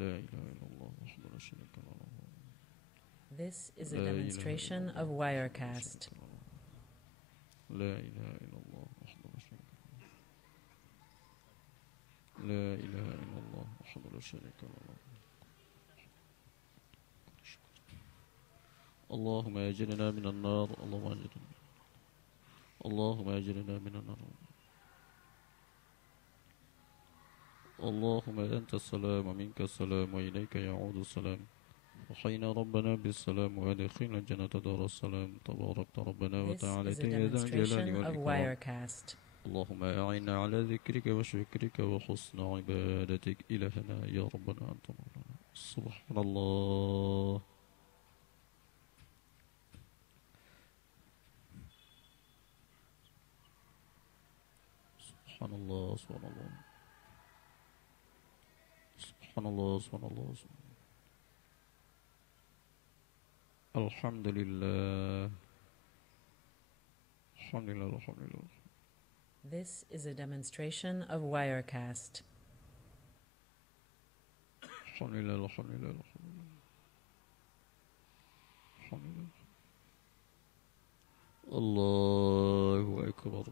لا إله إلا الله وحده لا شريك له. This is a لا إله إلا demonstration الله of وحده لا Wirecast. شريك له. لا إله إلا الله وحده لا شريك له. لا إله إلا الله وحده لا شريك له. اللهم أجرنا من النار. اللهم أجرنا من النار. اللهم أنت السلام ومنك السلام وإليك يعود السلام. وحينا ربنا بالسلام وأدخلنا الجنة دار السلام. تباركت ربنا This وتعالى is a يا ذا الجلال demonstration of والإكرام. Wirecast. اللهم أعنا على ذكرك وشكرك وحسن عبادتك إلهنا يا ربنا أنت مولانا. سبحان الله. سبحان الله. سبحان الله. سبحان الله. سبحان الله. الحمد لله. الحمد لله. الحمد لله. This is a demonstration of Wirecast. الحمد لله. الحمد لله. الحمد لله. الله أكبر.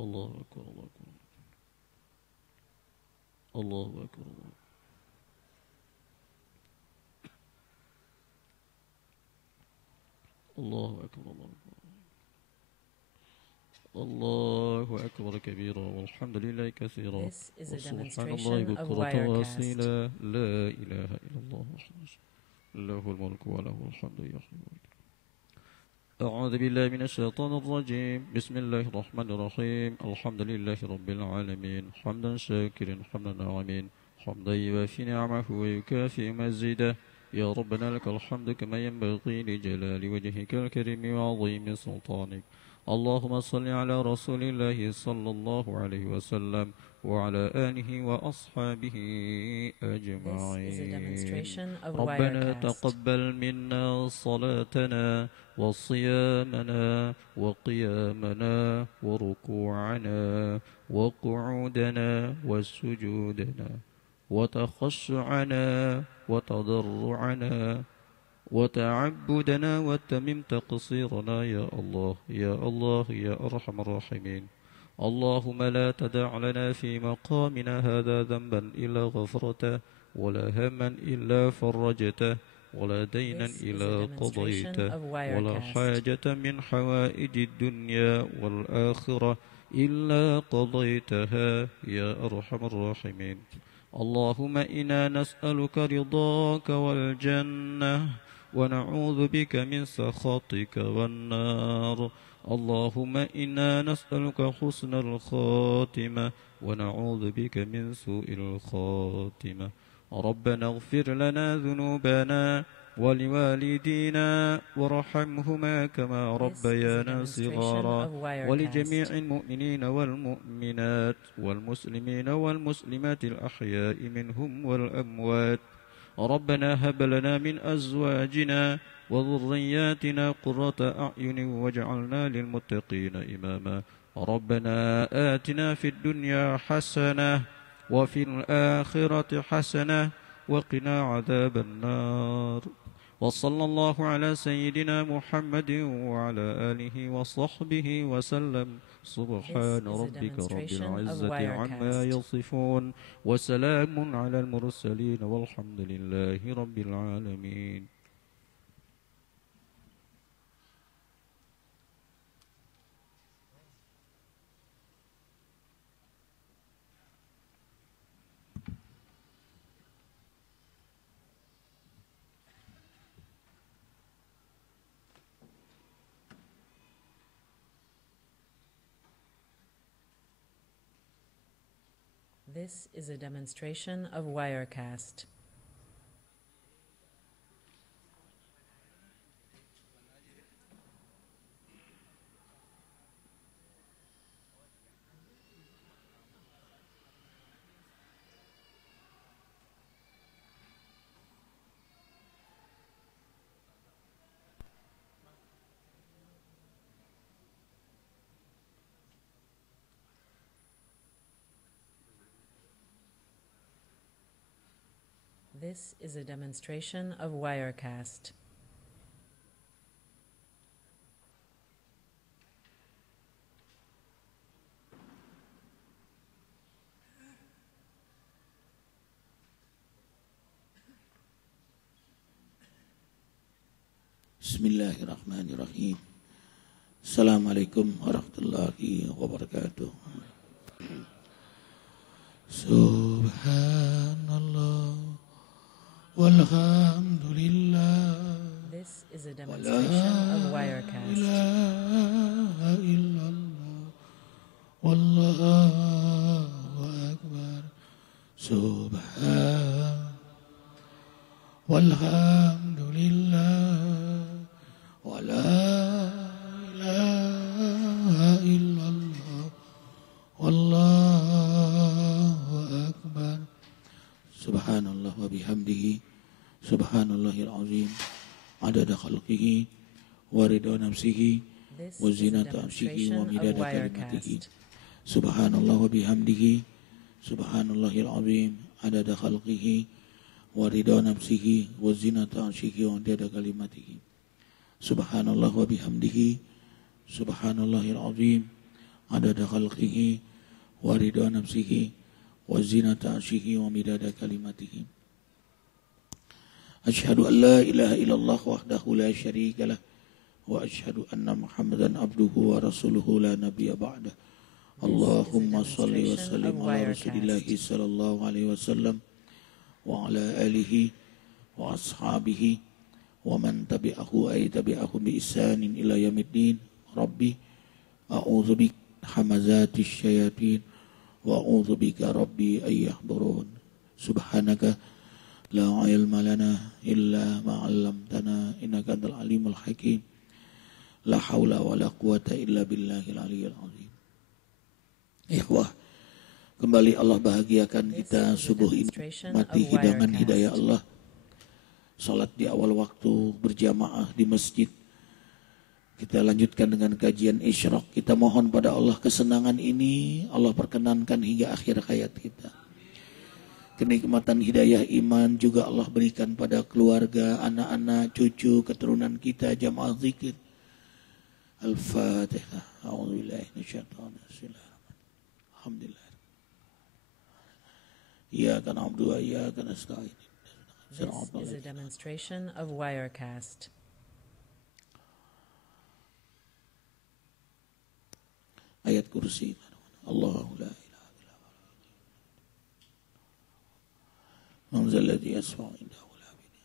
الله أكبر. الله أكبر. الله أكبر. الله أكبر. الله أكبر. الله أكبر كبيرا والحمد لله كثيرا This is a وسبحان الله demonstration of بكرة Wirecast. وأصيلا. لا إله إلا الله وحده له الملك وله الحمد يحيي ويميت. أعوذ بالله من الشيطان الرجيم. بسم الله الرحمن الرحيم. الحمد لله رب العالمين حمدا شاكرا حمدا ناعمين حمدا يوافي نعمه ويكافئ مزيده. يا ربنا لك الحمد كما ينبغي لجلال وجهك الكريم وعظيم سلطانك. اللهم صل على رسول الله صلى الله عليه وسلم وعلى آله وأصحابه أجمعين. ربنا تقبل منا صلاتنا وصيامنا وقيامنا وركوعنا وقعودنا وسجودنا وتخشعنا وتضرعنا وتعبدنا وتمم تقصيرنا يا الله يا الله يا أرحم الراحمين. اللهم لا تدع لنا في مقامنا هذا ذنبا إلا غفرته ولا هما إلا فرجته ولا دينا إلا قضيته ولا حاجة من حوائج الدنيا والآخرة إلا قضيتها يا أرحم الراحمين. اللهم إنا نسألك رضاك والجنة ونعوذ بك من سخطك والنار. اللهم إنا نسألك حسن الخاتمة ونعوذ بك من سوء الخاتمة. ربنا اغفر لنا ذنوبنا ولوالدينا وارحمهما كما ربيانا صغارا ولجميع المؤمنين والمؤمنات والمسلمين والمسلمات الأحياء منهم والأموات. ربنا هب لنا من أزواجنا وذرياتنا قرة أعين واجعلنا للمتقين إماما. ربنا آتنا في الدنيا حسنة وفي الآخرة حسنة وقنا عذاب النار. وصلى الله على سيدنا محمد وعلى آله وصحبه وسلم. سبحان ربك رب العزة عما يصفون وسلام على المرسلين والحمد لله رب العالمين. This is a demonstration of Wirecast. This is a demonstration of Wirecast. Bismillahirrahmanirrahim. Assalamualaikum warahmatullahi wabarakatuh. Subhanallah walhamdulillah. This is a demonstration of Wirecast. ilaha illallah wallahu akbar. Subhan walhamdulillah wala ilaha illallah wallahu akbar. Subhanallah wa bihamdihi subhanallahil azim adada khalqihi wa ridha nafsihi This wa is a zinata arshihi wa demonstration of midada kalimatihi. Wirecast. Subhanallah wa bihamdihi subhanallahil azim adada khalqihi wa ridha nafsihi wa zinata arshihi wa midada kalimatihi. Subhanallah wa bihamdihi subhanallahil azim adada khalqihi wa ridha nafsihi wa zinata arshihi wa midada kalimatihi. Asyhadu an la ilaha illallah wahdahu la syarika lah wa asyhadu anna Muhammadan abduhu wa rasuluhu la nabiyya ba'dah. Allahumma salli wa sallim ala rasulillahi sallallahu alaihi wasallam wa ala alihi wa ashabihi wa man tabi'ahu ay tabi'ahum bi ihsanin ila yaumiddin. Rabbi a'udzu bika hamazatis syayatin wa a'udzu bika rabbi ay yahdurun. Subhanaka la ilma lana illa ma 'allamtana innaka antal alimul hakim. La haula wala quwata illa billahil aliyyil azim. Ikhwah, kembali Allah bahagiakan kita subuh ini, mati hidangan hidayah Allah. Salat di awal waktu berjamaah di masjid. Kita lanjutkan dengan kajian Isyraq. Kita mohon pada Allah kesenangan ini Allah perkenankan hingga akhir hayat kita. Kenikmatan hidayah iman juga Allah berikan pada keluarga, anak-anak, cucu, keturunan kita, jamaah zikir. Al-Fatihah. A'udzubillahi minasyaitonir rajim. Alhamdulillah. Iyyaka na'budu wa iyyaka nasta'in. This is a demonstration of Wirecast. Ayat kursi. Allahu la ilaha illa huwa. Man zal ladzi yashfa'u indahu illa bi'idhnihi.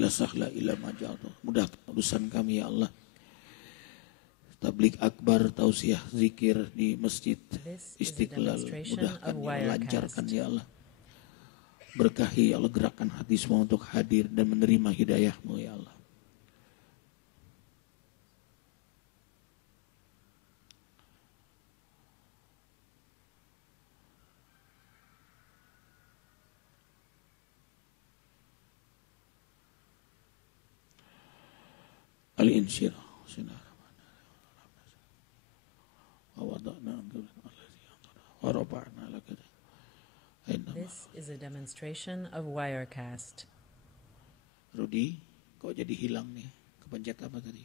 La sahla illa ma ja'alta. Mudahkan urusan kami ya Allah. Tablik akbar, tausiah, zikir di masjid Istiqlal, mudahkan ya Allah, lancarkan ya Allah. Berkahi ya Allah, gerakkan hati semua untuk hadir dan menerima hidayah-Mu ya Allah. Al-Insyirah. This is a demonstration of Wirecast. Rudi, kok jadi hilang nih? Kepencet apa tadi?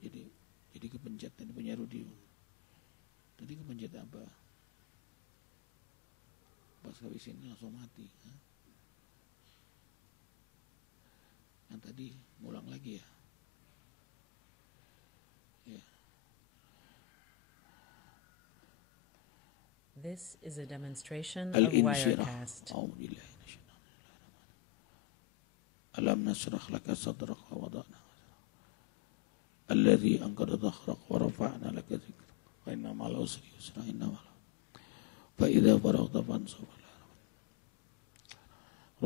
Jadi kepencet tadi punya Rudi. Tadi kepencet apa? Pas habis ini langsung mati. Yang tadi ngulang lagi ya. This is a demonstration of Wirecast. Alam nasrah laka sadrak wa wada'na alladhi anqadha dhahrak wa rafa'na laka dhikrak wa inna ma'al usri yusra inna ma'al fa idza faraghta fansab.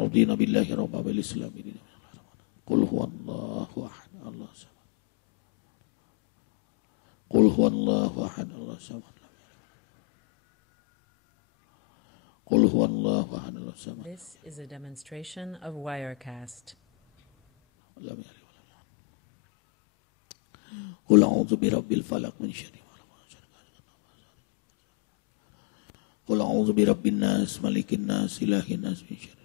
Radina billahi rabba bil islam dinan. Qul huwallahu ahad Allah samad. Qul huwallahu ahad Allah samad. Qul huwallahu ahad Allah This is a demonstration of Wirecast. Qul a'udzu birabbil falaq min syarri ma khalaq. Qul a'udzu birabbin nas, malikin nas, ilahin nas min syarri.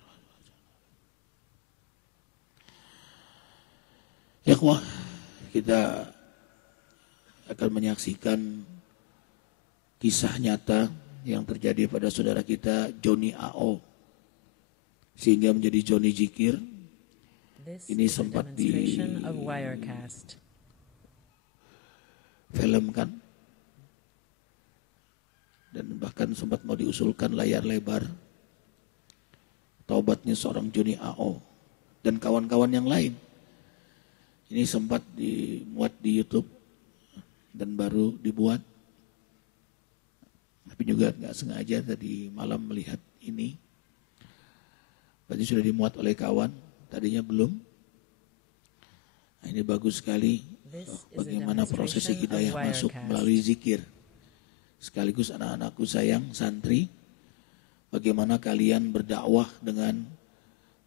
Ikhwah, kita akan menyaksikan kisah nyata yang terjadi pada saudara kita Joni AO sehingga menjadi Joni Jikir. Ini sempat difilmkan dan bahkan sempat mau diusulkan layar lebar taubatnya seorang Joni AO dan kawan-kawan yang lain. Ini sempat dimuat di YouTube dan baru dibuat. Tapi juga nggak sengaja tadi malam melihat ini. Berarti sudah dimuat oleh kawan, tadinya belum. Nah, ini bagus sekali bagaimana prosesi hidayah masuk melalui zikir. Sekaligus anak-anakku sayang, santri, bagaimana kalian berdakwah dengan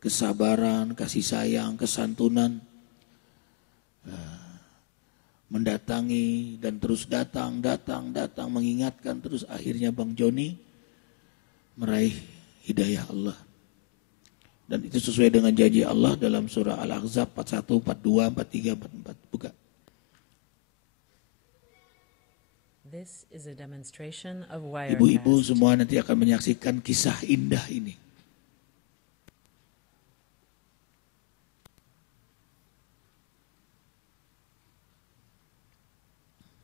kesabaran, kasih sayang, kesantunan, mendatangi dan terus datang, mengingatkan terus akhirnya Bang Joni meraih hidayah Allah. Dan itu sesuai dengan janji Allah dalam surah Al-Ahzab 41, 42, 43, 44. Buka. This is a demonstration of Wirecast. Ibu-ibu semua nanti akan menyaksikan kisah indah ini.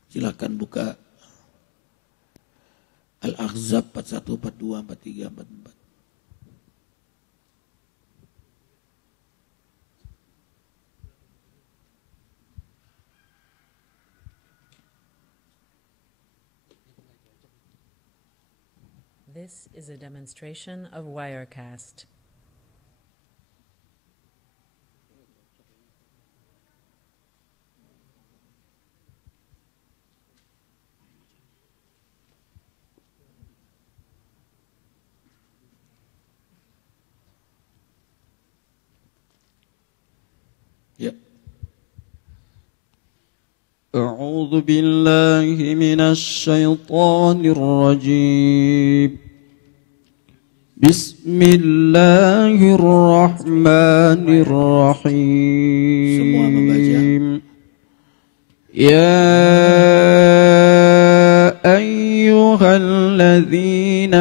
Silakan buka Al-Ahzab 41, 42, 43, 44. This is a demonstration of Wirecast. Ya. أعوذ بالله من الشيطان الرجيم بسم الله الرحمن الرحيم يا أيها الذين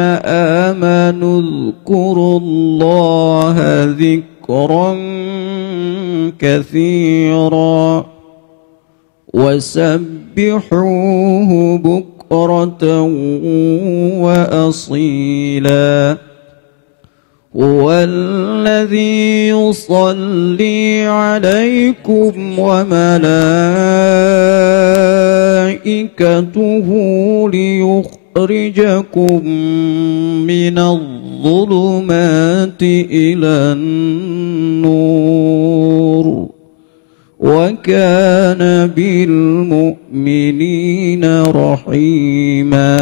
آمنوا اذكروا الله ذكرا كثيرا وسبحوه بكرة وأصيلا هو الذي يصلي عليكم وملائكته ليخرجكم من الظلمات إلى النور وكان بالمؤمنين رحيما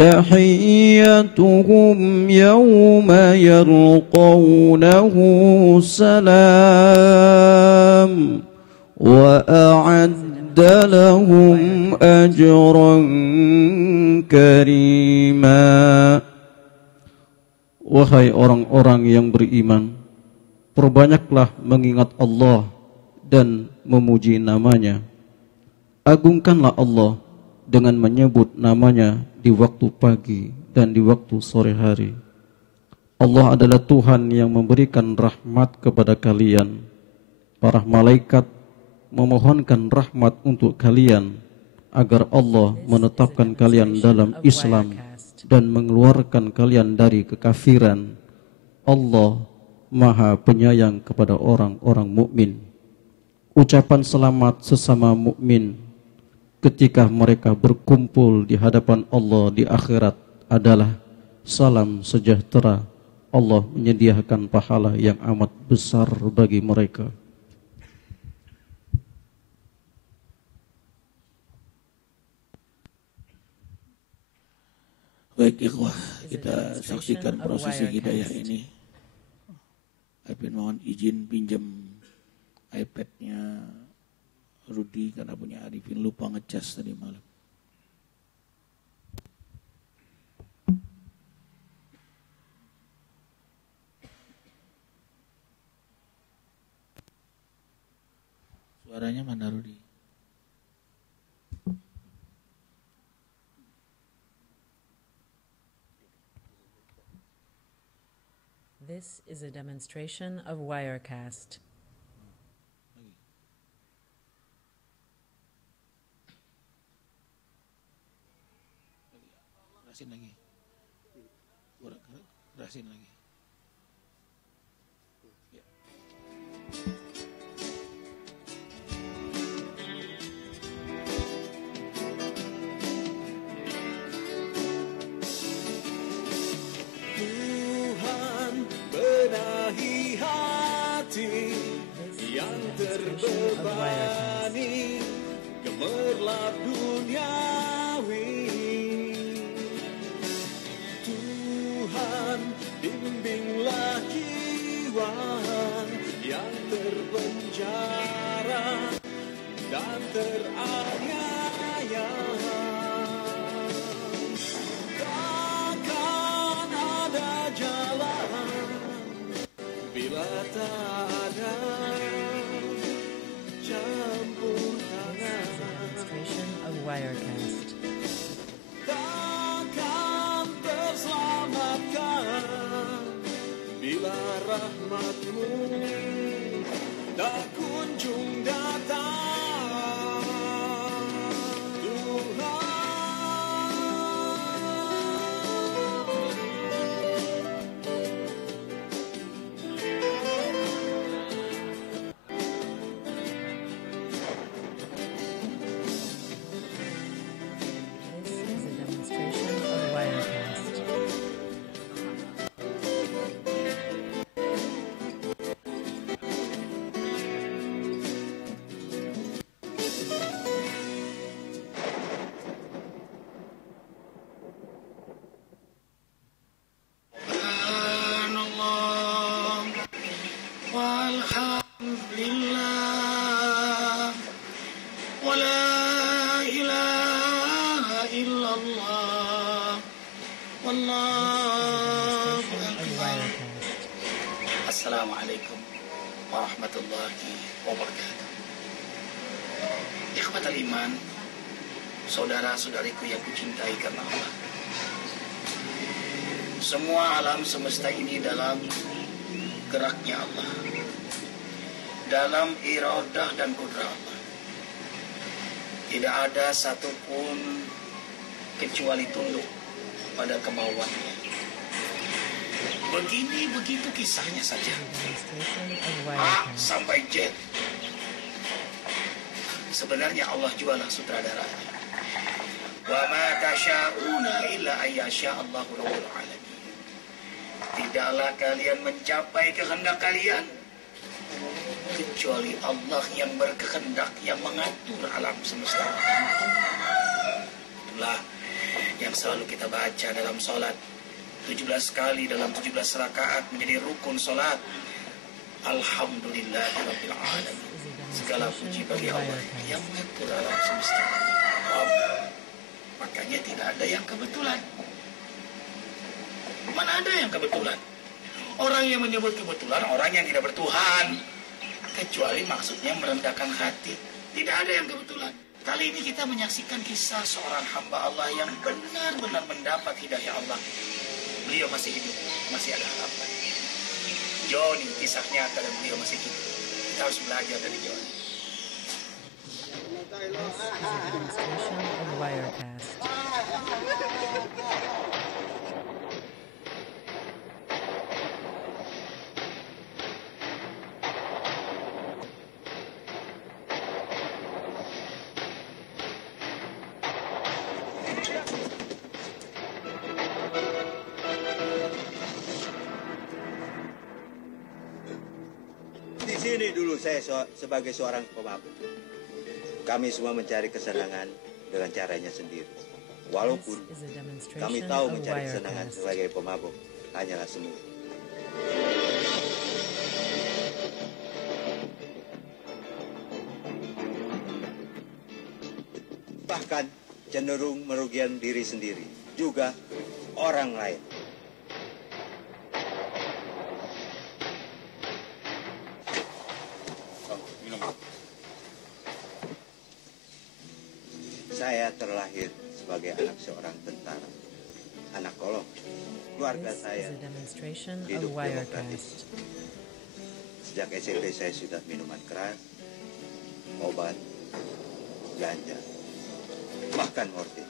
تحيتهم يوم يلقونه سلام وأعد لهم أجرا كريما. Wahai orang-orang yang beriman, perbanyaklah mengingat Allah dan memuji namanya. Agungkanlah Allah dengan menyebut namanya di waktu pagi dan di waktu sore hari. Allah adalah Tuhan yang memberikan rahmat kepada kalian. Para malaikat memohonkan rahmat untuk kalian agar Allah menetapkan kalian dalam Islam dan mengeluarkan kalian dari kekafiran. Allah Maha penyayang kepada orang-orang mukmin. Ucapan selamat sesama mukmin ketika mereka berkumpul di hadapan Allah di akhirat adalah salam sejahtera. Allah menyediakan pahala yang amat besar bagi mereka. Baik ikhwah, This is a kita demonstration saksikan of prosesi hidayah Wirecast. ini. Arifin mohon izin pinjam iPad-nya Rudi karena punya Arifin lupa ngecas tadi malam. Suaranya mana Rudi? This is a demonstration of Wirecast. Kerasin lagi. Kerasin lagi. Tuhan benahi hati yang terbebani gemerlap duniawi. Tuhan bimbinglah jiwa yang terpenjara dan teraniaya. Takkan ada jalan bila tak ada campur tangan. Demonstration of Wirecast. Takkan terselamatkan bila rahmatmu tak kunjung datang. This is a demonstration of Wirecast. Subhanallah walhamdulillah wa la ilaha illallah wallahu Demonstration of akbar. Wirecast. Assalamualaikum warahmatullahi wabarakatuh. Ikhwatal iman, saudara-saudariku yang kucintai karena Allah. Semua alam semesta ini dalam geraknya Allah, dalam iradah dan kudrah Allah. Tidak ada satupun kecuali tunduk pada kemauannya. Begini begitu kisahnya saja. Demonstration of A Wirecast. sampai Z. Sebenarnya Allah jualah sutradaranya. Wa ma tasyauna illa ayyasha Allahu rabbul alamin. Tidaklah kalian mencapai kehendak kalian kecuali Allah yang berkehendak, yang mengatur alam semesta. Itulah yang selalu kita baca dalam sholat 17 kali dalam 17 rakaat menjadi rukun sholat. Alhamdulillahirabbil alamin. Segala puji bagi Allah yang mengatur alam semesta. Makanya tidak ada yang kebetulan. Mana ada yang kebetulan? Orang yang menyebut kebetulan orang yang tidak bertuhan, kecuali maksudnya merendahkan hati. Tidak ada yang kebetulan. Kali ini kita menyaksikan kisah seorang hamba Allah yang benar-benar mendapat hidayah Allah. Beliau masih hidup, masih ada harapan. Joni, kisah nyata dan beliau masih hidup. Kita harus belajar dari Joni. This is a demonstration of Wirecast. Di sini dulu saya sebagai seorang pemabuk. Kami semua mencari kesenangan dengan caranya sendiri. Walaupun This is a kami demonstration tahu of mencari kesenangan Wirecast. sebagai pemabuk hanyalah semu. Bahkan cenderung merugikan diri sendiri, juga orang lain. Saya terlahir sebagai anak seorang tentara, anak kolong. Keluarga This saya is a demonstration hidup of demokratis. Wirecast. Sejak SMP saya sudah minuman keras, obat, ganja, bahkan morfin.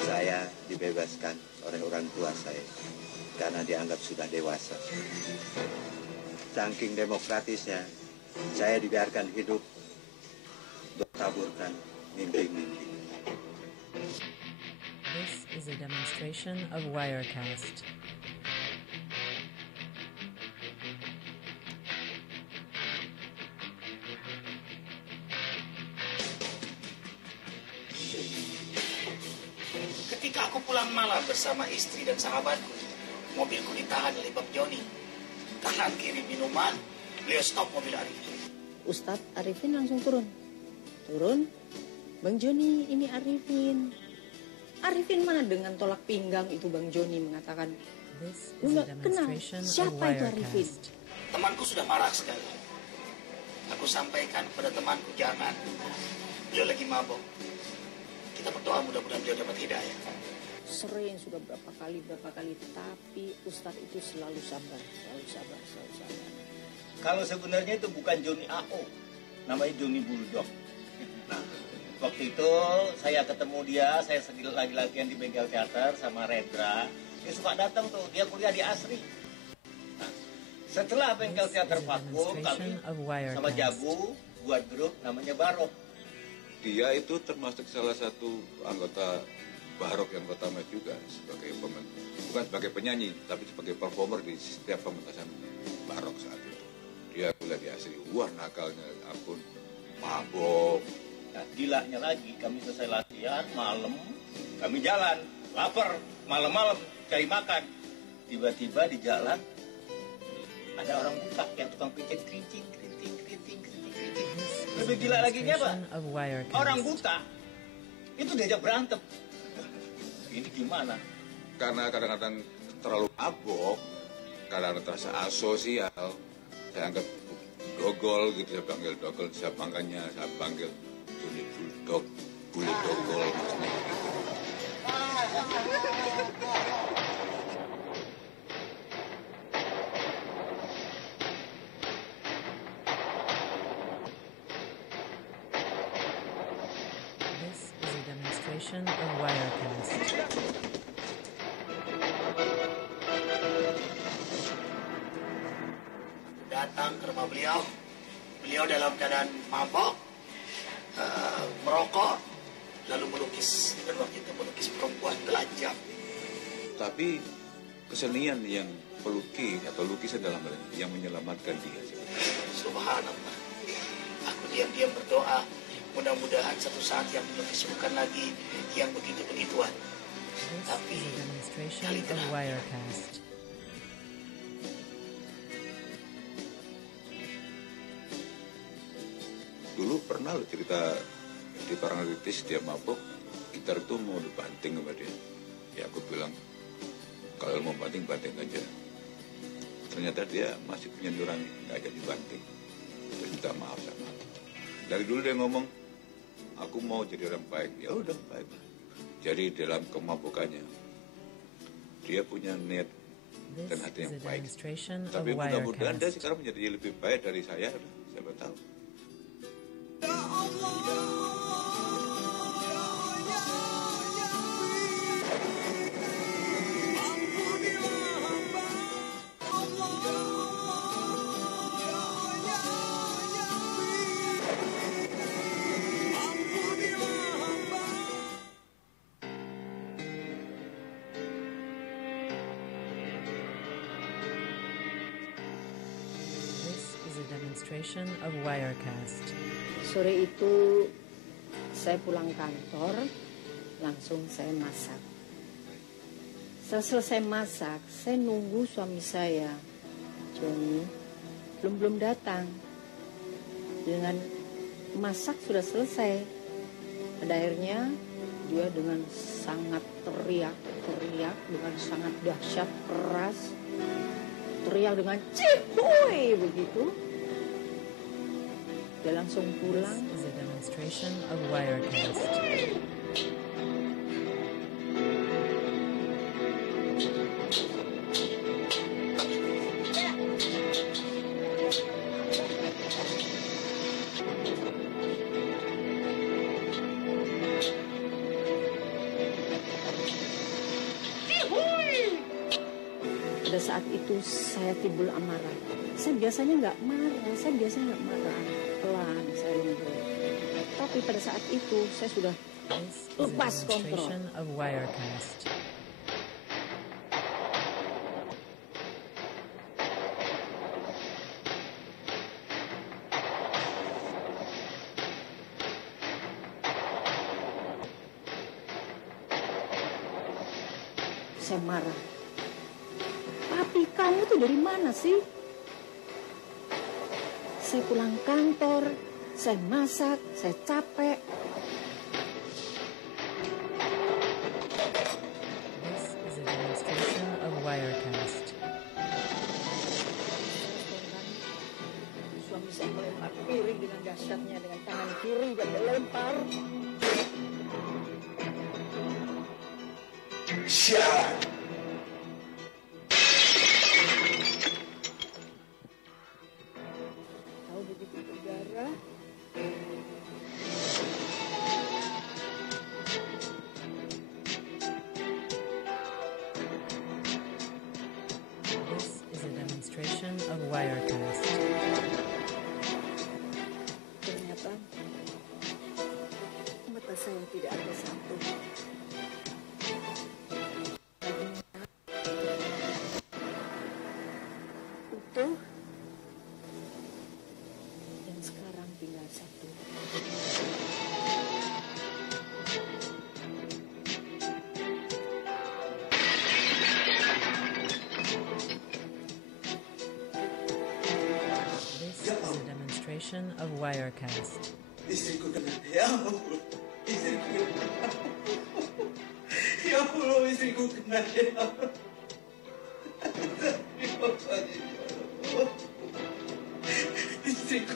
Saya dibebaskan oleh orang tua saya karena dianggap sudah dewasa. Saking demokratisnya, saya dibiarkan hidup bertaburkan mimpi-mimpi. This is a demonstration of Wirecast. Ketika aku pulang malam bersama istri dan sahabatku, mobilku ditahan oleh Bang Joni. Kanan kiri minuman, beliau stop mobil Arifin. Ustadz Arifin langsung turun. Bang Joni, ini Arifin. Arifin mana dengan tolak pinggang itu Bang Joni mengatakan, This lu is a nggak kenal demonstration of siapa itu Arifin? Wirecast. Temanku sudah marah sekali. Aku sampaikan kepada temanku, jangan. Beliau lagi mabok. Kita berdoa mudah-mudahan beliau dapat hidayah. Sering sudah berapa kali, tapi Ustadz itu selalu sabar. Kalau sebenarnya itu bukan Joni AO, namanya Joni Bulldog. Nah, waktu itu saya ketemu dia, saya lagi latihan di bengkel teater sama Redra. Dia suka datang tuh, dia kuliah di Asri. Nah, setelah bengkel This teater is a vakum, kami demonstration of Wirecast. sama Jabu buat grup namanya Barok. Dia itu termasuk salah satu anggota Barok yang pertama juga sebagai bukan sebagai penyanyi tapi sebagai performer di setiap pementasan Barok saat itu. Dia kuliah di Asri, wah nakalnya ampun, mabok. Nah, gilanya lagi, kami selesai latihan malam, kami jalan, lapar, malam-malam cari makan. Tiba-tiba di jalan ada orang buta yang tukang pijit keriting. Lebih gila lagi apa? Demonstration of Wirecast. Orang buta itu diajak berantem. Ini gimana? Karena kadang-kadang terlalu mabok, kadang-kadang terasa asosial. Saya anggap dogol gitu, saya panggil dogol, saya panggil Joni Bulldog, Bully Dogol maksudnya gitu. This is a demonstration of Wirecast. Datang ke rumah beliau. Beliau dalam keadaan mabok, merokok, lalu melukis. Dan waktu itu melukis perempuan telanjang. Tapi kesenian yang pelukis atau lukisan dalam hal ini yang menyelamatkan dia. Subhanallah. Aku diam-diam berdoa. Mudah-mudahan satu saat yang melukis bukan lagi yang begitu-begituan. This Tapi is a demonstration kali of terakhir. Wirecast. Dulu pernah lo cerita di Parangtritis dia mabok, gitar itu mau dibanting sama dia. Ya aku bilang, kalau mau banting aja. Ternyata dia masih punya nurani, nggak jadi banting. Terus minta maaf sama aku. Dari dulu dia ngomong, aku mau jadi orang baik. Ya udah baik. Jadi dalam kemabukannya, dia punya niat dan This hati is yang a baik. demonstration of Tapi mudah-mudahan dia Wirecast. sekarang menjadi lebih baik dari saya. Siapa tahu. demonstration of Wirecast. Sore itu saya pulang kantor, langsung saya masak. Setelah selesai masak, saya nunggu suami saya, Johnny, belum datang. Dengan masak sudah selesai. Pada akhirnya dia dengan sangat teriak dengan sangat dahsyat keras, teriak dengan cihuy begitu. Dia langsung pulang. This is a demonstration of Wirecast. Pada saat itu saya timbul amarah. Saya biasanya nggak marah, pelan saya lembut. Tapi pada saat itu saya sudah This is a lepas kontrol. demonstration of Wirecast. Saya marah. Papi, kamu tuh dari mana sih? Saya pulang kantor, saya masak, saya capek. This is a demonstration of Wirecast. Suami saya melempar piring dengan dahsyatnya dengan tangan kiri dan melempar. Tahu begitu berdarah. This is a demonstration of Wirecast. Ternyata mata saya tidak ada satu. Utuh. Dan sekarang tinggal satu. This is a demonstration of Wirecast. Istriku kena. Ya Allah, istriku. Ya Allah, istriku kena. Ya Allah. Istriku.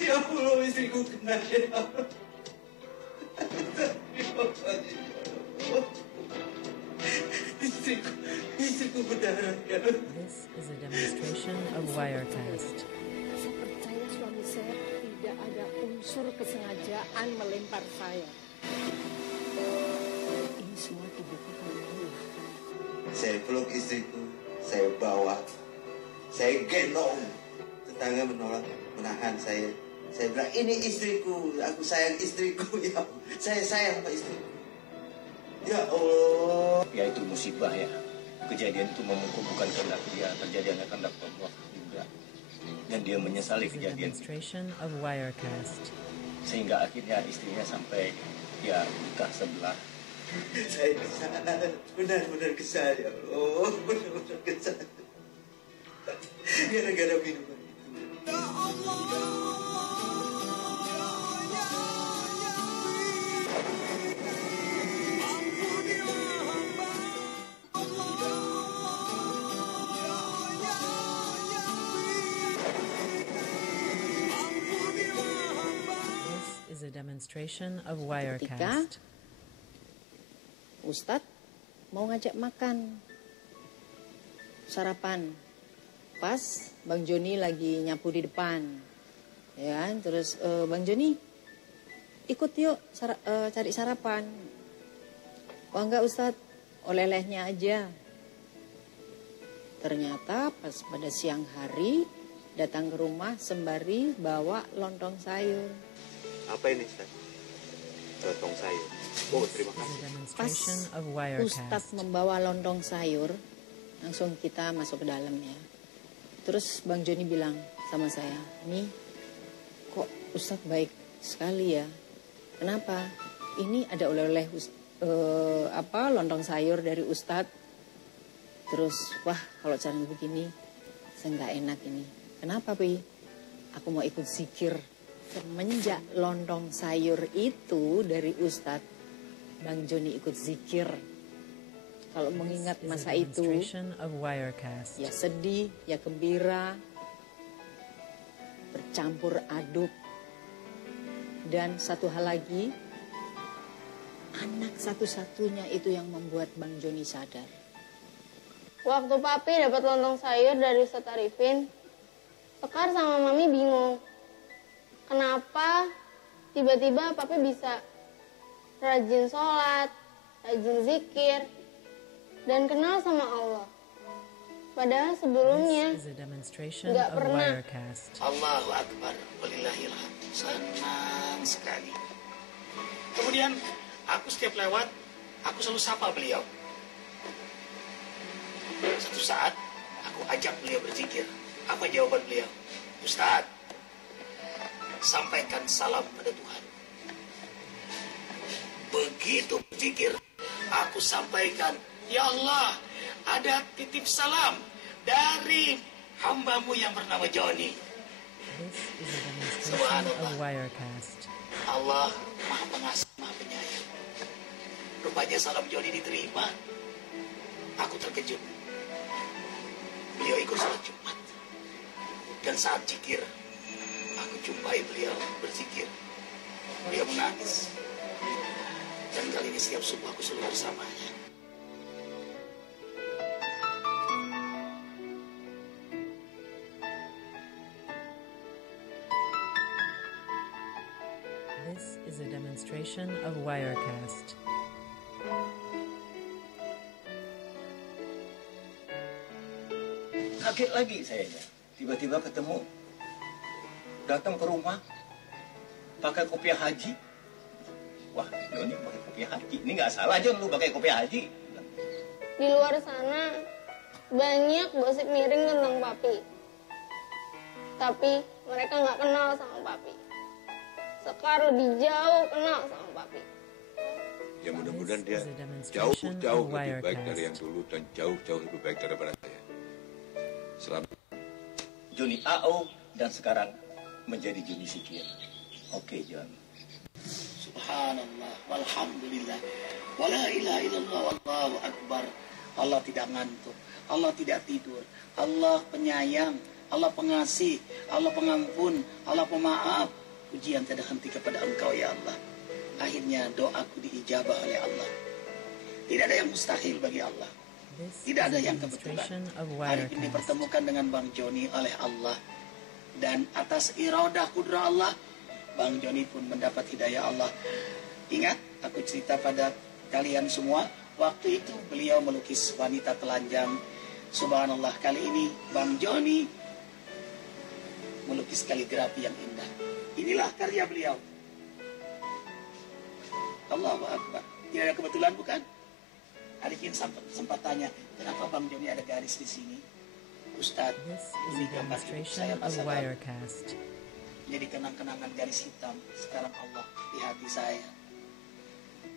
Ya Allah, istriku kena. Ya Allah. Istriku berdarah. Ya Allah. This is a demonstration of Wirecast. Saya percaya suami saya tidak ada unsur kesengajaan melempar saya. Ini semua dibuktikan Allah. Saya peluk istriku, saya bawa, saya gendong. Tetangga menolak, menahan saya. Saya bilang, ini istriku, aku sayang istriku. Ya, saya sayang sama istriku. Ya Allah. Ya itu musibah ya. Kejadian itu memukul bukan kehendak dia, terjadi hanya kehendak Allah juga. Dan dia menyesali This is a kejadian itu. demonstration of Wirecast. Sehingga akhirnya istrinya sampai ya buta sebelah. Saya kesal, benar-benar kesal ya Allah. Benar-benar kesal. Gara-gara minuman itu. This is a demonstration of Ketika Wirecast. Ustadz mau ngajak makan sarapan, pas Bang Joni lagi nyapu di depan, ya kan? Terus Bang Joni ikut yuk cari sarapan. Wah enggak Ustadz, oleh-olehnya aja. Ternyata pas pada siang hari datang ke rumah sembari bawa lontong sayur. Apa ini, Ustaz? lontong sayur. Oh, terima This is a kasih. demonstration of Ustadz Wirecast. membawa lontong sayur, langsung kita masuk ke dalam ya. Terus Bang Joni bilang sama saya, nih kok Ustadz baik sekali ya. Kenapa? Ini ada oleh-oleh lontong sayur dari Ustadz. Terus wah kalau caranya begini saya nggak enak ini. Kenapa Pi? Aku mau ikut zikir. Semenjak lontong sayur itu dari Ustadz, Bang Joni ikut zikir. Kalau mengingat This is a masa itu, demonstration of Wirecast. ya sedih, ya gembira, bercampur aduk. Dan satu hal lagi, anak satu-satunya itu yang membuat Bang Joni sadar. Waktu papi dapat lontong sayur dari Ustadz Arifin, Sekar sama Mami bingung. Kenapa tiba-tiba papi bisa rajin sholat, rajin zikir, dan kenal sama Allah. Padahal sebelumnya This is a demonstration nggak of pernah. Wirecast. Allahu Akbar, walillahilhamd. Senang sekali. Kemudian aku setiap lewat, aku selalu sapa beliau. Satu saat aku ajak beliau berzikir. Apa jawaban beliau? Ustaz, sampaikan salam pada Tuhan. Begitu berzikir, aku sampaikan, ya Allah, ada titip salam dari hambamu yang bernama Joni. This is a demonstration of Wirecast. Allah Maha Pengasih, Maha Penyayang. Rupanya salam Joni diterima. Aku terkejut. Beliau ikut salat Jumat. Dan saat zikir, aku jumpai beliau berzikir. Beliau menangis. Dan kali ini setiap subuh aku selalu bersamanya. This is a demonstration of Wirecast. Kaget lagi saya. Tiba-tiba ketemu, datang ke rumah, pakai kopiah haji. Wah, Joni pakai kopiah haji. Ini nggak salah, Jon, lu pakai kopiah haji. Di luar sana banyak gosip miring tentang papi. Tapi mereka nggak kenal sama papi. Sekar lebih jauh kenal sama papi. Ya mudah-mudahan dia This is a demonstration jauh-jauh of lebih baik Wirecast. dari yang dulu dan jauh-jauh lebih baik daripada saya. Selamat. Joni AO dan sekarang menjadi Joni Sikir. Oke, Jon. Subhanallah, walhamdulillah, wala ilaha illallah, wallahu akbar. Allah tidak ngantuk, Allah tidak tidur, Allah penyayang, Allah pengasih, Allah pengampun, Allah pemaaf. Pujian tidak henti kepada Engkau ya Allah. Akhirnya doaku diijabah oleh Allah. Tidak ada yang mustahil bagi Allah. This Tidak is ada a yang kebetulan. demonstration of Hari ini Wirecast. dipertemukan dengan Bang Joni oleh Allah. Dan atas iradah kudrah Allah, Bang Joni pun mendapat hidayah Allah. Ingat, aku cerita pada kalian semua, waktu itu beliau melukis wanita telanjang. Subhanallah, kali ini Bang Joni melukis kaligrafi yang indah. Inilah karya beliau. Allahu Akbar. Tidak ada kebetulan bukan? Arifin sempat tanya, kenapa Bang Joni ada garis di sini? Ustadz, This is ini a gambar hidup demonstration saya of masa lalu. Wirecast. Jadi kenang-kenangan garis hitam. Sekarang Allah di hati saya.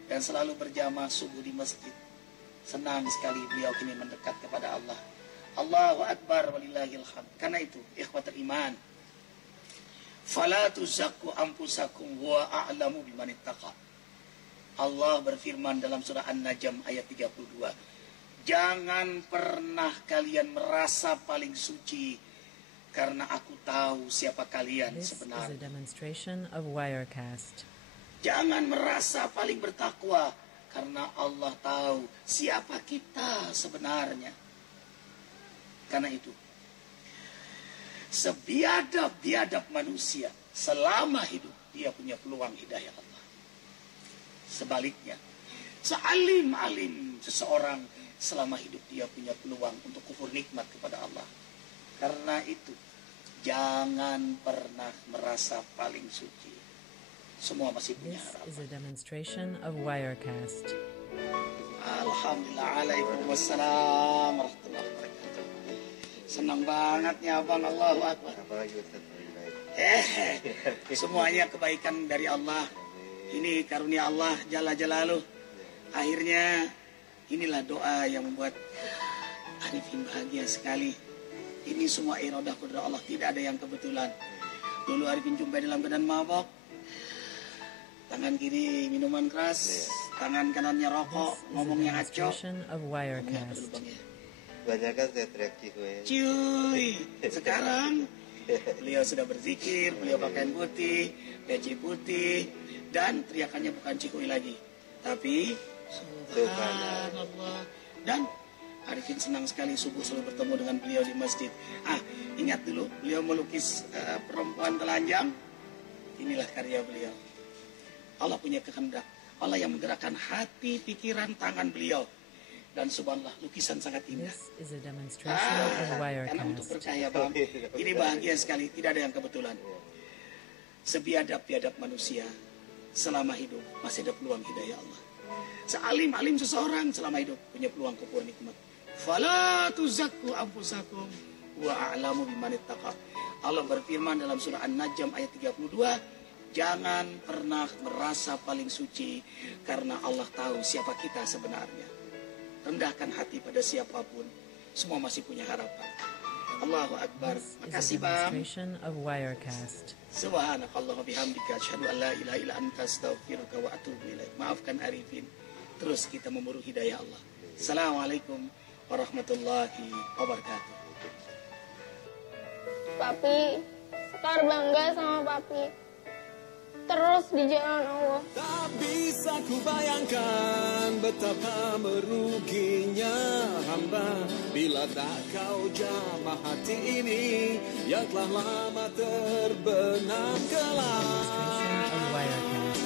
Dan selalu berjamaah subuh di masjid. Senang sekali beliau kini mendekat kepada Allah. Allahu Akbar walillahilhamd. Karena itu, ikhwatul iman. Fala tuzakku ampusakum wa a'lamu bimanittaqa. Allah berfirman dalam surah An-Najm ayat 32. Jangan pernah kalian merasa paling suci, karena aku tahu siapa kalian This is a sebenarnya. demonstration of Wirecast. Jangan merasa paling bertakwa, karena Allah tahu siapa kita sebenarnya. Karena itu, sebiadab-biadab manusia selama hidup dia punya peluang hidayah Allah. Sebaliknya, sealim-alim seseorang selama hidup dia punya peluang untuk kufur nikmat kepada Allah. Karena itu, jangan pernah merasa paling suci. semua masih punya This harapan. is a demonstration of Wirecast. Alhamdulillah, Waalaikumsalam warahmatullahi wabarakatuh. Senang banget ya Abang, Allahu Akbar. Semuanya kebaikan dari Allah. Ini karunia Allah Jalla Jalaluh. Akhirnya inilah doa yang membuat Arifin bahagia sekali. Ini semua iradah qudrat Allah, tidak ada yang kebetulan. Dulu Arifin jumpa dalam keadaan mabok. Tangan kiri minuman keras, tangan kanannya rokok, ngomongnya ngaco. Demonstration of Wirecast. Banyak kan saya teriak gue. Cuy, sekarang beliau sudah berzikir, beliau pakaian putih, peci putih, dan teriakannya bukan cikui lagi, tapi Subhanallah. Dan Arifin senang sekali subuh selalu bertemu dengan beliau di masjid. Ingat dulu, beliau melukis perempuan telanjang. Inilah karya beliau. Allah punya kehendak. Allah yang menggerakkan hati, pikiran, tangan beliau. Dan subhanallah, lukisan sangat indah. This is a demonstration of Karena untuk Wirecast. percaya Bang, ini bahagia sekali, tidak ada yang kebetulan. Sebiadab-biadab manusia, selama hidup masih ada peluang hidayah Allah. Sealim-alim seseorang selama hidup punya peluang kepura nikmat. Fala tuzakku anfusakum wa a'lamu bimanittaqa. Allah berfirman dalam surah An-Najm ayat 32, jangan pernah merasa paling suci karena Allah tahu siapa kita sebenarnya. Rendahkan hati pada siapapun, semua masih punya harapan. Allahu Akbar. This is a Makasih Bang. demonstration of Wirecast. Subhanakallah wa bihamdika asyhadu an la ilaha illa anta astaghfiruka wa atubu ilaik. Maafkan Arifin. Terus kita memburu hidayah Allah. Assalamualaikum warahmatullahi wabarakatuh. Papi, Sekar bangga sama Papi. Terus di jalan Allah. Tak bisa ku bayangkan betapa meruginya hamba bila tak kau jamah hati ini yang telah lama terbenam gelap. Demonstration of Wirecast.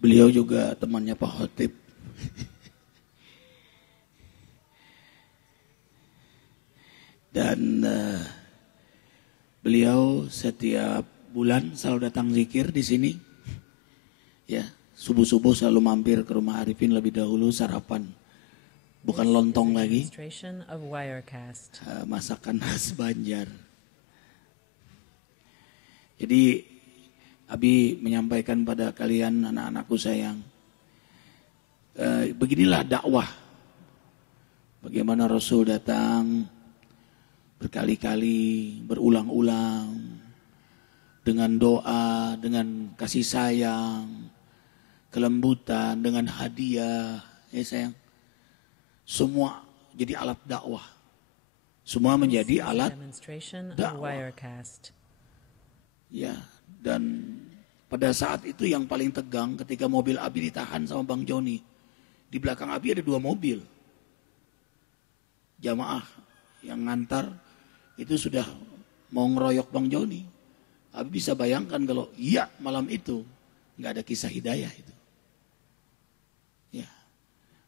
Beliau juga temannya Pak Khotib. Dan beliau setiap bulan selalu datang zikir di sini. Ya, subuh-subuh selalu mampir ke rumah Arifin lebih dahulu sarapan. Bukan lontong lagi, Demonstration of Wirecast. masakan khas Banjar. Jadi Abi menyampaikan pada kalian anak-anakku sayang, beginilah dakwah. Bagaimana Rasul datang berkali-kali, berulang-ulang, dengan doa, dengan kasih sayang, kelembutan, dengan hadiah, ya sayang. Semua jadi alat dakwah. Semua menjadi alat Demonstration of dakwah. Wirecast. Ya, dan pada saat itu yang paling tegang ketika mobil Abi ditahan sama Bang Joni. Di belakang Abi ada 2 mobil. Jamaah yang ngantar itu sudah mau ngeroyok Bang Joni. Abi bisa bayangkan kalau iya malam itu nggak ada kisah hidayah itu. Ya,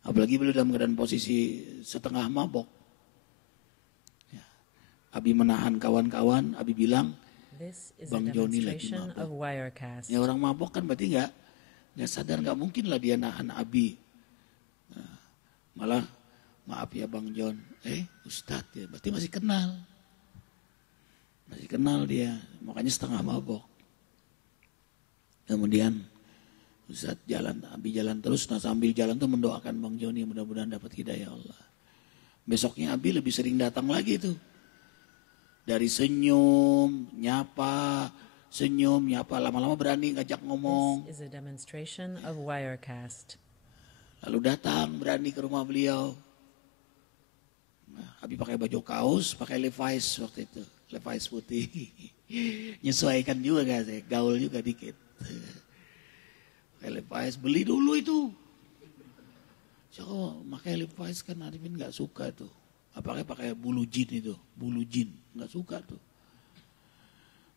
apalagi beliau dalam keadaan posisi setengah mabok. Ya. Abi menahan kawan-kawan. Abi bilang, This is a Bang Joni lagi demonstration of mabok. Wirecast. Ya orang mabok kan berarti nggak sadar, nggak mungkin lah dia nahan Abi. Nah, malah maaf ya Bang Jon, Ustadz ya, berarti masih kenal dia, makanya setengah mabok. Kemudian Ustadz jalan, Abi jalan terus, nah sambil jalan tuh mendoakan Bang Joni mudah-mudahan dapat hidayah Allah. Besoknya Abi lebih sering datang lagi tuh. Dari senyum, nyapa, lama-lama berani ngajak ngomong. This is a demonstration of Wirecast. Lalu datang berani ke rumah beliau. Nah, Abi pakai baju kaos, pakai Levi's waktu itu. Levi's putih. Nyesuaikan juga gak sih? Gaul juga dikit. Pakai Levi's, beli dulu itu. So, pakai Levi's kan Arifin gak suka tuh. Apalagi pakai bulu jin itu, bulu jin, nggak suka tuh.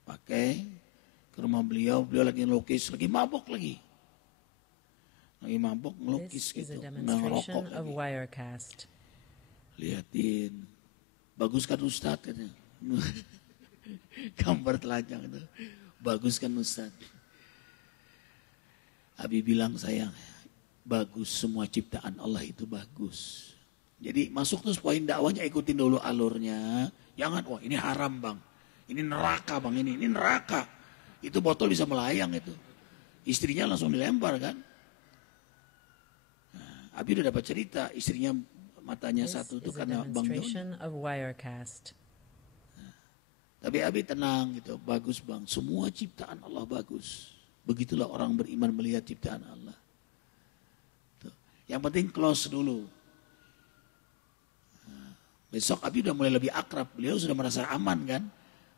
Pakai ke rumah beliau lagi ngelukis, lagi mabok lagi. lagi mabok ngelukis This is gitu, a ngerokok demonstration of lagi. Wirecast. Liatin, bagus kan Ustadz katanya. Gambar telanjang itu, bagus kan Ustadz. Abi bilang sayang, bagus, semua ciptaan Allah itu bagus. Jadi masuk terus poin dakwahnya, ikutin dulu alurnya. Jangan, wah ini haram bang, ini neraka bang, ini neraka. Itu botol bisa melayang itu. Istrinya langsung dilempar kan. Nah, Abi udah dapat cerita, istrinya matanya This satu itu is a karena Bang Joni. demonstration of Wirecast. Tapi Abi tenang gitu, bagus bang, semua ciptaan Allah bagus. Begitulah orang beriman melihat ciptaan Allah. Tuh. Yang penting close dulu. Nah, besok Abi udah mulai lebih akrab, beliau sudah merasa aman kan.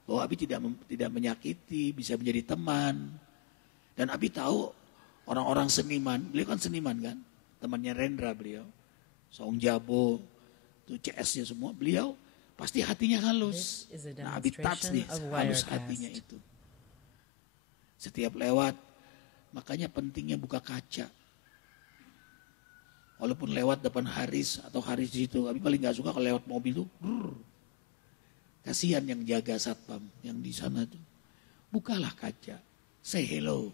Bahwa Abi tidak menyakiti, bisa menjadi teman. Dan Abi tahu orang-orang seniman, beliau kan seniman kan. Temannya Rendra beliau, Song Jabo, tuh CS-nya semua, beliau pasti hatinya halus. This is a Nah, Abi touch nih, demonstration of halus Wirecast. hatinya itu. Setiap lewat, makanya pentingnya buka kaca. Walaupun lewat depan Haris atau Haris di situ, Abi paling gak suka kalau lewat mobil tuh. Kasihan yang jaga satpam yang di sana tuh. Bukalah kaca, say hello,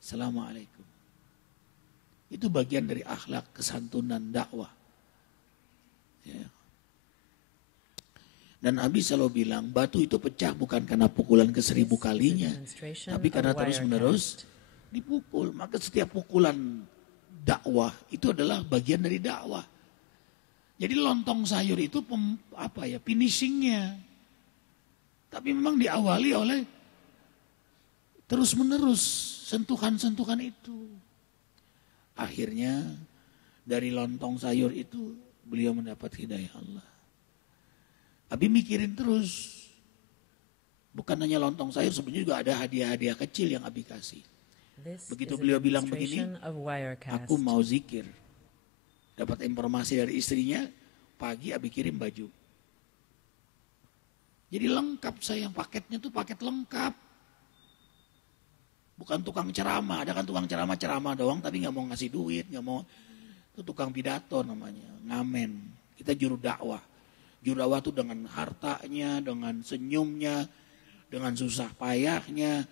assalamualaikum. Itu bagian dari akhlak, kesantunan, dakwah. Ya. Dan Abi selalu bilang, batu itu pecah bukan karena pukulan ke-1000 kalinya, tapi karena terus-menerus dipukul. Maka setiap pukulan dakwah itu adalah bagian dari dakwah. Jadi lontong sayur itu finishingnya. Tapi memang diawali oleh terus-menerus sentuhan-sentuhan itu. Akhirnya dari lontong sayur itu beliau mendapat hidayah Allah. Abi mikirin terus. Bukan hanya lontong sayur, sebenarnya juga ada hadiah-hadiah kecil yang Abi kasih. Begitu beliau bilang begini, aku mau zikir. Dapat informasi dari istrinya, pagi Abi kirim baju. Jadi lengkap sayang, paketnya tuh paket lengkap. Bukan tukang ceramah, ada kan tukang ceramah doang tapi gak mau ngasih duit, gak mau. Itu tukang pidato namanya, ngamen. Kita juru dakwah. Juru dakwah itu dengan hartanya, dengan senyumnya, dengan susah payahnya.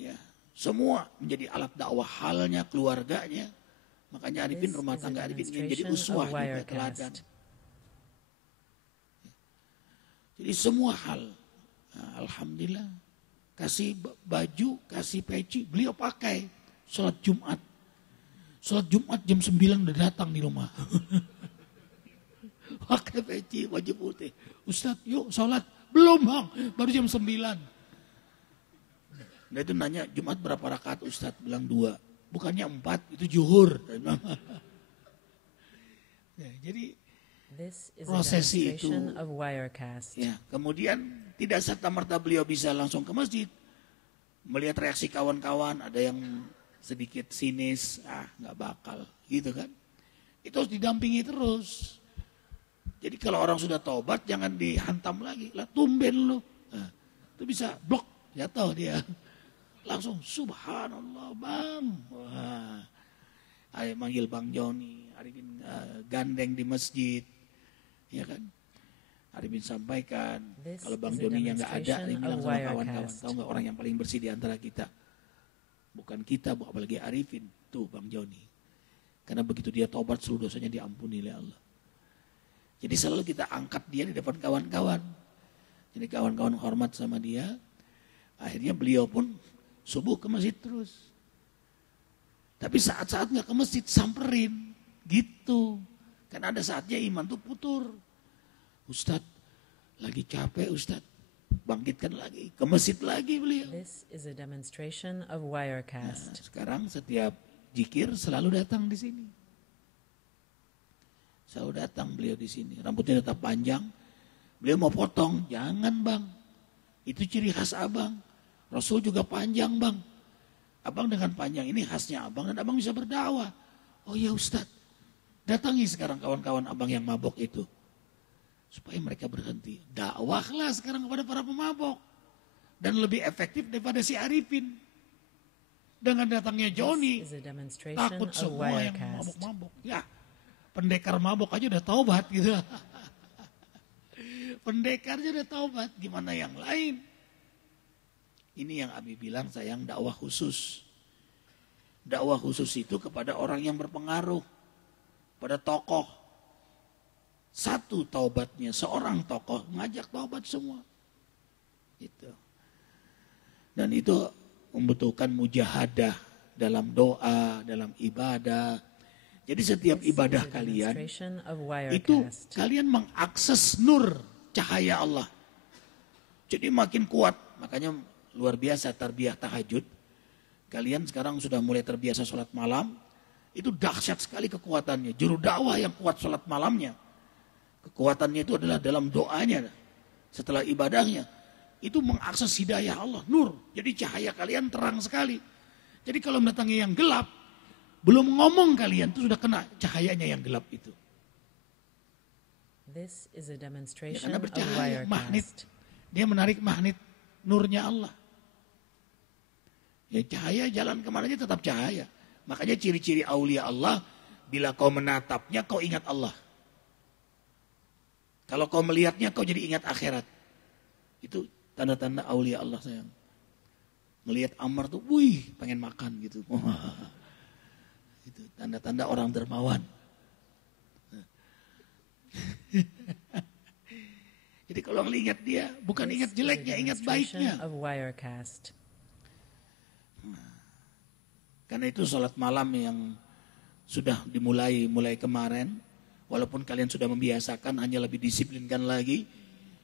Ya, semua menjadi alat dakwah, halnya, keluarganya. Makanya Arifin, rumah tangga Arifin ingin jadi uswah juga, teladan. Jadi semua hal, nah, alhamdulillah, kasih baju, kasih peci, beliau pakai. Sholat Jumat jam 9 udah datang di rumah. Pakai peci, baju putih. Ustadz yuk sholat, belum bang, baru jam 9. Nah itu nanya, Jumat berapa rakaat Ustadz? Bilang 2. Bukannya 4, itu zuhur. Ya, jadi prosesi itu. Ya, kemudian tidak serta-merta beliau bisa langsung ke masjid. Melihat reaksi kawan-kawan, ada yang sedikit sinis, nggak bakal, gitu kan. Itu harus didampingi terus. Jadi kalau orang sudah taubat, jangan dihantam lagi. Lah tumben lu. Nah, itu bisa blok, jatuh dia. Langsung subhanallah bang. Wah, ayo manggil Bang Joni, Arifin gandeng di masjid, ya kan? Arifin sampaikan, kalau Bang Joninya nggak ada, Arifin bilang sama kawan-kawan, tahu nggak orang yang paling bersih di antara kita? Bukan kita, apalagi Arifin, tuh Bang Joni. Karena begitu dia taubat, seluruh dosanya diampuni oleh Allah. Jadi selalu kita angkat dia di depan kawan-kawan. Jadi kawan-kawan hormat sama dia. Akhirnya beliau pun subuh ke masjid terus. Tapi saat-saat gak ke masjid samperin. Gitu. Karena ada saatnya iman tuh putur. Ustadz lagi capek Ustadz. Bangkitkan lagi. Ke masjid lagi beliau. This is a demonstration of Wirecast. Nah, sekarang setiap zikir selalu datang di sini. Selalu datang beliau di sini. Rambutnya tetap panjang. Beliau mau potong. Jangan bang. Itu ciri khas abang. Rasul juga panjang bang. Abang dengan panjang ini khasnya abang. Dan abang bisa berdakwah. Oh ya Ustadz. Datangi sekarang kawan-kawan abang yang mabok itu. Supaya mereka berhenti. Dakwahlah sekarang kepada para pemabok. Dan lebih efektif daripada si Arifin. Dengan datangnya Joni, This is a demonstration takut of semua yang Wirecast. mabuk-mabuk. Ya, pendekar mabuk aja udah taubat gitu. Pendekarnya udah taubat, gimana yang lain? Ini yang Abi bilang sayang dakwah khusus. Dakwah khusus itu kepada orang yang berpengaruh, pada tokoh. Satu taubatnya, seorang tokoh ngajak taubat semua. Gitu. Dan itu membutuhkan mujahadah dalam doa, dalam ibadah. Jadi setiap ibadah kalian itu kalian mengakses nur cahaya Allah. Jadi makin kuat. Makanya luar biasa tarbiyah tahajud. Kalian sekarang sudah mulai terbiasa sholat malam. Itu dahsyat sekali kekuatannya. Juru dakwah yang kuat sholat malamnya. Kekuatannya itu adalah dalam doanya. Setelah ibadahnya. Itu mengakses hidayah Allah, nur. Jadi cahaya kalian terang sekali. Jadi kalau mendatangi yang gelap, belum ngomong kalian itu sudah kena cahayanya yang gelap itu. This is a Ya, demonstration karena of bercahaya, magnet. Wirecast. Dia menarik magnet nurnya Allah. Ya cahaya jalan kemana aja tetap cahaya. Makanya ciri-ciri aulia Allah, bila kau menatapnya kau ingat Allah. Kalau kau melihatnya kau jadi ingat akhirat. Itu tanda-tanda aulia Allah sayang. Melihat Ammar tuh, wih pengen makan gitu. Itu tanda-tanda orang dermawan. Jadi kalau ingat dia, bukan ingat jeleknya, ingat baiknya. Of Wirecast. Karena itu salat malam yang sudah mulai kemarin, walaupun kalian sudah membiasakan, hanya lebih disiplinkan lagi,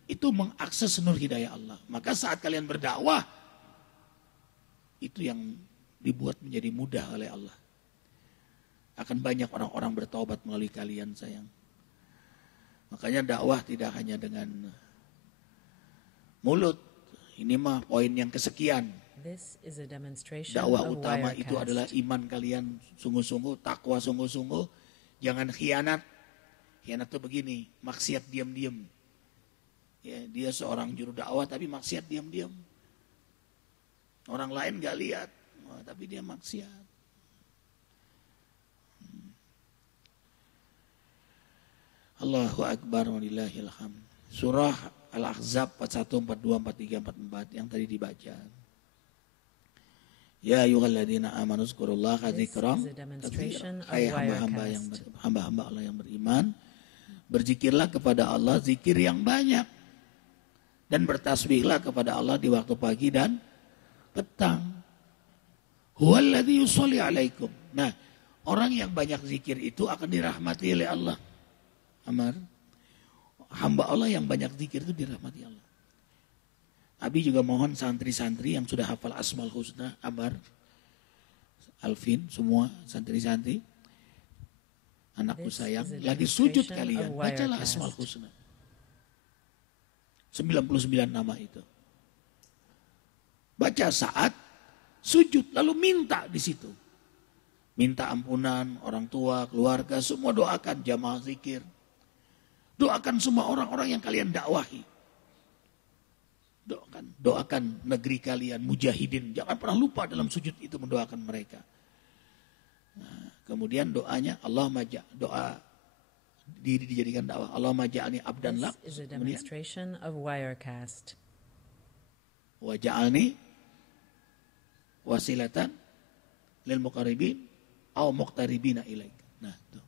itu mengakses nur hidayah Allah. Maka saat kalian berdakwah, itu yang dibuat menjadi mudah oleh Allah. Akan banyak orang-orang bertaubat melalui kalian sayang. Makanya dakwah tidak hanya dengan mulut. Ini mah poin yang kesekian. This is a demonstration Dakwah of utama Wirecast. itu adalah iman kalian sungguh-sungguh, takwa sungguh-sungguh. Jangan khianat. Khianat itu begini, maksiat diam-diam. Ya, dia seorang juru dakwah tapi maksiat diam-diam. Orang lain gak lihat, tapi dia maksiat. Allahu Akbar walillahil hamd. Surah Al-Ahzab 41, 42, 43, 44 yang tadi dibaca. Ya ayyuhalladzina amanu zkurullaha dzikran katsiran. Hai hamba-hamba Allah yang beriman, berzikirlah kepada Allah zikir yang banyak. Dan bertasbihlah kepada Allah di waktu pagi dan petang. Huwallazi yusolli alaikum. Nah, orang yang banyak zikir itu akan dirahmati oleh Allah. Amar, hamba Allah yang banyak zikir itu dirahmati Allah. Abi juga mohon santri-santri yang sudah hafal Asmaul Husna, Amar, Alvin, semua santri-santri, anakku sayang, lagi sujud kalian, bacalah Asmaul Husna. 99 nama itu. Baca saat sujud, lalu minta di situ. Minta ampunan orang tua, keluarga, semua doakan jamaah zikir. Doakan semua orang-orang yang kalian dakwahi. Doakan negeri kalian, mujahidin. Jangan pernah lupa dalam sujud itu mendoakan mereka. Nah, kemudian doanya Allah doa diri dijadikan dakwah. Allah maja'alni abdan lak. This is a demonstration of Wirecast. Waja'alni wasilatan lil muqarribin aw muqtaribina ilaik. Nah, tuh.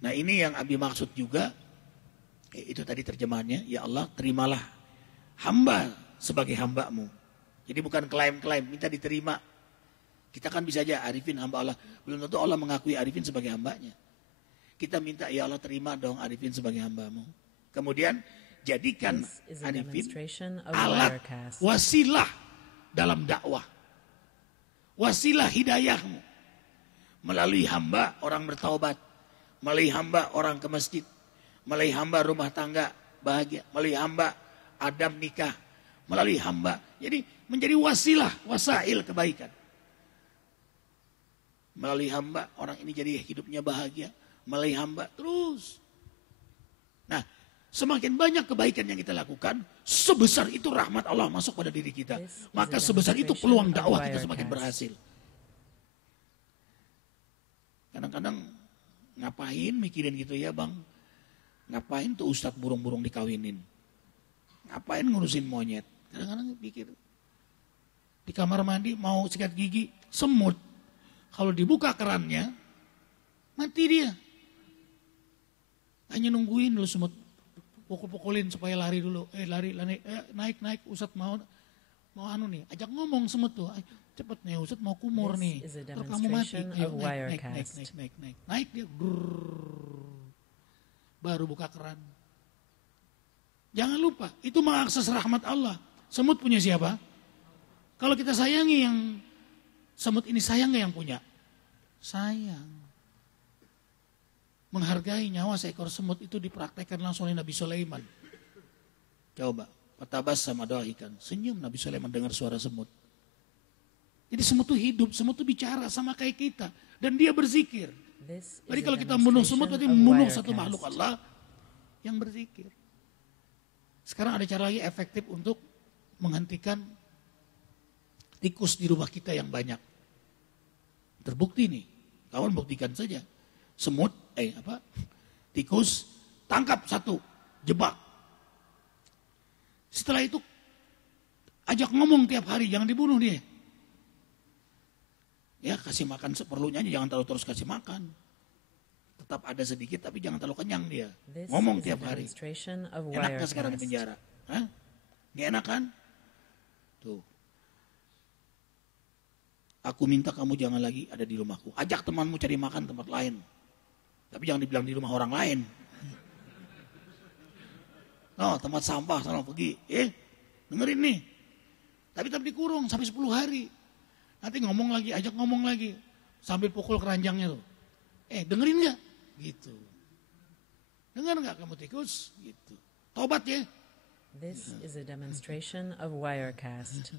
Nah, ini yang Abi maksud juga, itu tadi terjemahannya, ya Allah terimalah hamba sebagai hambamu. Jadi bukan klaim-klaim, minta diterima. Kita kan bisa aja Arifin hamba Allah, belum tentu Allah mengakui Arifin sebagai hambanya. Kita minta ya Allah terima dong Arifin sebagai hambamu. Kemudian jadikan Arifin alat wasilah dalam dakwah. Wasilah hidayahmu. Melalui hamba orang bertaubat. Melalui hamba orang ke masjid. Melalui hamba rumah tangga bahagia. Melalui hamba Adam nikah. Melalui hamba. Jadi menjadi wasilah, wasail kebaikan. Melalui hamba orang ini jadi hidupnya bahagia. Melalui hamba terus. Nah, Semakin banyak kebaikan yang kita lakukan, sebesar itu rahmat Allah masuk pada diri kita. Maka sebesar itu peluang dakwah kita semakin berhasil. Kadang-kadang ngapain mikirin gitu ya bang? Ngapain tuh ustadz burung-burung dikawinin? Ngapain ngurusin monyet? Kadang-kadang pikir. Di kamar mandi mau sikat gigi, semut. Kalau dibuka kerannya, mati dia. Hanya nungguin dulu semut. Pukul-pukulin supaya lari dulu. Lari, naik, Ustadz mau anu nih. Ajak ngomong semut tuh. Cepet nih Ustadz mau kumur nih. Kalau kamu mati, ayo naik dia. Brrr. Baru buka keran. Jangan lupa, itu mengakses rahmat Allah. Semut punya siapa? Kalau kita sayangi yang semut ini sayang gak yang punya? Sayang. Menghargai nyawa seekor semut itu dipraktekkan langsung oleh Nabi Sulaiman. Coba, patabas sama doaikan. Senyum Nabi Sulaiman dengar suara semut. Jadi semut itu hidup, semut itu bicara sama kayak kita. Dan dia berzikir. Jadi kalau kita membunuh semut, berarti membunuh satu makhluk Allah yang berzikir. Sekarang ada cara lagi efektif untuk menghentikan tikus di rumah kita yang banyak. Terbukti nih, kawan buktikan saja. Semut, tikus, tangkap satu, jebak. Setelah itu, ajak ngomong tiap hari, jangan dibunuh dia. Ya, kasih makan seperlunya aja, jangan terlalu terus kasih makan. Tetap ada sedikit, tapi jangan terlalu kenyang dia. Ngomong tiap hari. Enak gak sekarang di penjara? Hah? Gak enak kan? Tuh. Aku minta kamu jangan lagi ada di rumahku. Ajak temanmu cari makan tempat lain. Tapi jangan dibilang di rumah orang lain. No, tempat sampah sana pergi. Dengerin nih. Tapi dikurung sampai 10 hari. Nanti ngomong lagi, ajak ngomong lagi. Sambil pukul keranjangnya tuh. Dengerin gak? Gitu. Dengar gak kamu tikus? Gitu. Tobat ya. This is a demonstration of Wirecast.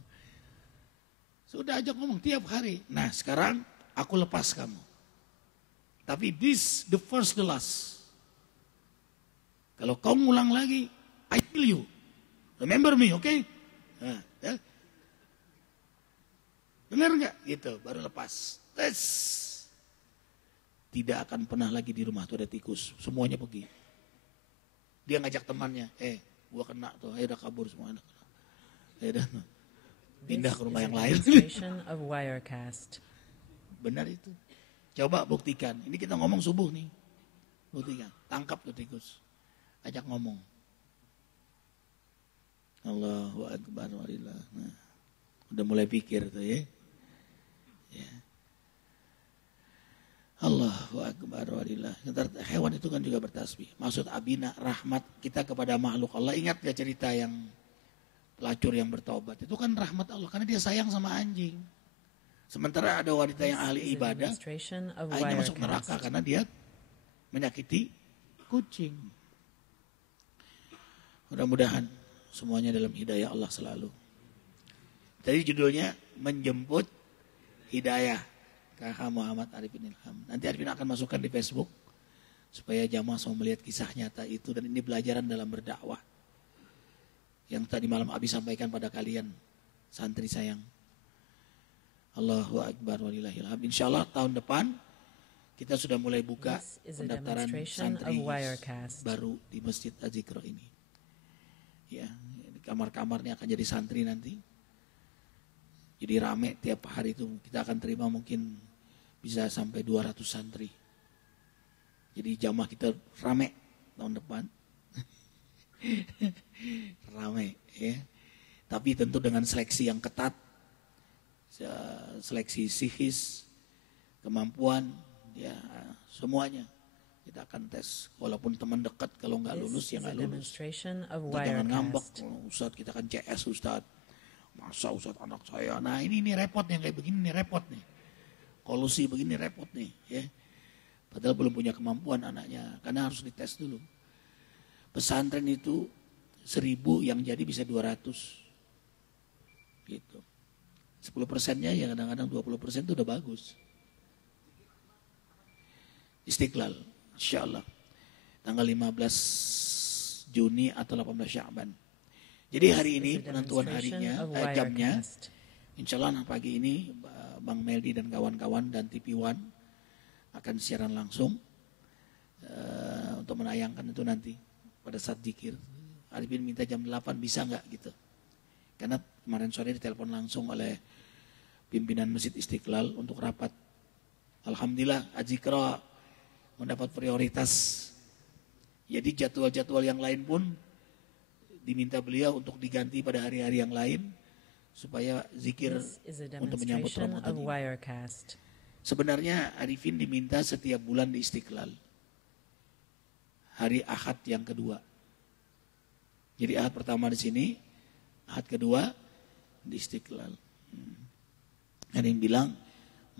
Sudah ajak ngomong tiap hari. Nah sekarang aku lepas kamu. Tapi this the first the last. Kalau kau ngulang lagi, I kill you. Remember me, oke? Okay? Nah, ya. Dengar nggak? Gitu, baru lepas. Tes. Tidak akan pernah lagi di rumah tuh ada tikus. Semuanya pergi. Dia ngajak temannya, gua kena tuh, udah kabur semua anak. Udah pindah ke rumah yang lain. Benar itu. Coba buktikan. Ini kita ngomong subuh nih. Buktikan. Tangkap tuh tikus. Ajak ngomong. Allahu Akbar walillah. Nah, udah mulai pikir tuh ya. Allahu Akbar walillah. Hewan itu kan juga bertasbih. Maksud abina rahmat kita kepada makhluk Allah. Ingat gak cerita yang pelacur yang bertobat? Itu kan rahmat Allah. Karena dia sayang sama anjing. Sementara ada wanita yang ahli ibadah, akhirnya masuk neraka karena dia menyakiti kucing. Mudah-mudahan semuanya dalam hidayah Allah selalu. Jadi judulnya menjemput hidayah. KH Muhammad Arifin Ilham. Nanti Arifin akan masukkan di Facebook supaya jamaah semua melihat kisah nyata itu dan ini pelajaran dalam berdakwah. Yang tadi malam Abi sampaikan pada kalian, santri sayang. Allahu Akbar walillahil hamd. Insyaallah tahun depan kita sudah mulai buka pendaftaran santri baru di Masjid Az-Zikra ini. Ya, kamar-kamarnya akan jadi santri nanti. Jadi rame tiap hari itu kita akan terima mungkin bisa sampai 200 santri. Jadi jamaah kita rame tahun depan. Rame ya. Tapi tentu dengan seleksi yang ketat. Seleksi psikis, kemampuan, ya semuanya kita akan tes. Walaupun teman dekat kalau nggak lulus ya nggak lulus. Jangan ngambek, Ustadz kita kan CS Ustadz. Masa Ustadz anak saya, nah ini repot yang kayak begini nih repot nih. Kolusi begini repot nih, ya. Padahal belum punya kemampuan anaknya, karena harus dites dulu. Pesantren itu 1000 yang jadi bisa 200, gitu. 10%-nya ya kadang-kadang 20% itu udah bagus. Istiqlal, insya Allah. Tanggal 15 Juni atau 18 Sya'ban. Jadi hari ini penentuan harinya, jamnya, insya Allah pagi ini Bang Meldi dan kawan-kawan dan TV One akan siaran langsung untuk menayangkan itu nanti pada saat zikir. Arifin minta jam 8 bisa nggak gitu. Karena kemarin sore ditelepon langsung oleh pimpinan Masjid Istiqlal untuk rapat. Alhamdulillah Azikra mendapat prioritas. Jadi jadwal-jadwal yang lain pun diminta beliau untuk diganti pada hari-hari yang lain supaya zikir untuk menyambut Ramadan ini. Sebenarnya Arifin diminta setiap bulan di Istiqlal. Hari Ahad yang kedua. Jadi Ahad pertama di sini, Ahad kedua di Istiqlal. Ada yang bilang,